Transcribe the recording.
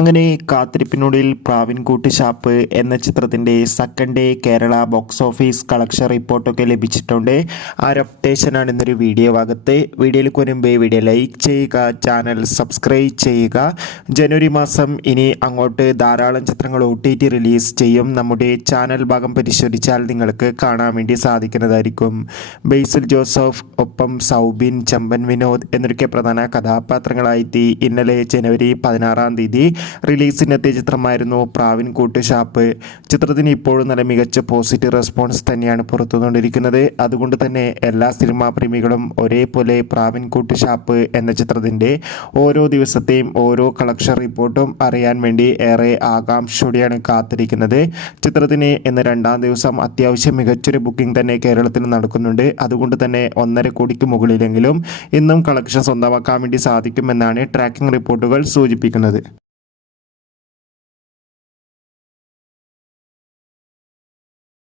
അങ്ങനെ കാത്തിരിപ്പിനൊടുവിൽ പ്രാവിൻകൂട്ട് ഷാപ്പ് എന്ന ചിത്രത്തിൻ്റെ second day Kerala box office collection റിപ്പോർട്ടൊക്കെ ലഭിച്ചിട്ടുണ്ട്. ആ ഒരു അപ്ഡേഷനാണ് ഇന്നൊരു വീഡിയോ ഭാഗത്ത്. വീഡിയോയിൽ മുൻപേ വീഡിയോ ലൈക്ക് ചെയ്യുക, ചാനൽ സബ്സ്ക്രൈബ് ചെയ്യുക. ജനുവരി മാസം ഇനി അങ്ങോട്ട് ധാരാളം ചിത്രങ്ങൾ OTT റിലീസ് ചെയ്യും. നമ്മുടെ ചാനൽ ഭാഗം പരിശോധിച്ചാൽ നിങ്ങൾക്ക് കാണാൻ വേണ്ടി സാധിക്കുന്നതായിരിക്കും. ബേസിൽ ജോസഫ് ഒപ്പം സൗബിൻ, ചമ്പൻ വിനോദ് എന്നൊക്കെ പ്രധാന കഥാപാത്രങ്ങളായിട്ട് ഇന്നലെ ജനുവരി 16-ാം തീയതി റിലീസിനെത്തിയ ചിത്രമായിരുന്നു പ്രാവിൻകൂട്ട് ഷാപ്പ്. ചിത്രത്തിന് ഇപ്പോഴും നല്ല മികച്ച പോസിറ്റീവ് റെസ്പോൺസ് തന്നെയാണ് പുറത്തുകൊണ്ടിരിക്കുന്നത്. അതുകൊണ്ട് തന്നെ എല്ലാ സിനിമാ പ്രേമികളും ഒരേപോലെ പ്രാവിൻകൂട്ട് ഷാപ്പ് എന്ന ചിത്രത്തിൻ്റെ ഓരോ ദിവസത്തെയും ഓരോ കളക്ഷൻ റിപ്പോർട്ടും അറിയാൻ വേണ്ടി ഏറെ ആകാംക്ഷയോടെയാണ് കാത്തിരിക്കുന്നത്. ചിത്രത്തിന് ഇന്ന് 2-ാം ദിവസം അത്യാവശ്യം മികച്ചൊരു ബുക്കിംഗ് തന്നെ കേരളത്തിൽ നടക്കുന്നുണ്ട്. അതുകൊണ്ട് തന്നെ 1.5 കോടിക്ക് മുകളിലെങ്കിലും ഇന്നും കളക്ഷൻ സ്വന്തമാക്കാൻ വേണ്ടി സാധിക്കുമെന്നാണ് ട്രാക്കിംഗ് റിപ്പോർട്ടുകൾ സൂചിപ്പിക്കുന്നത്.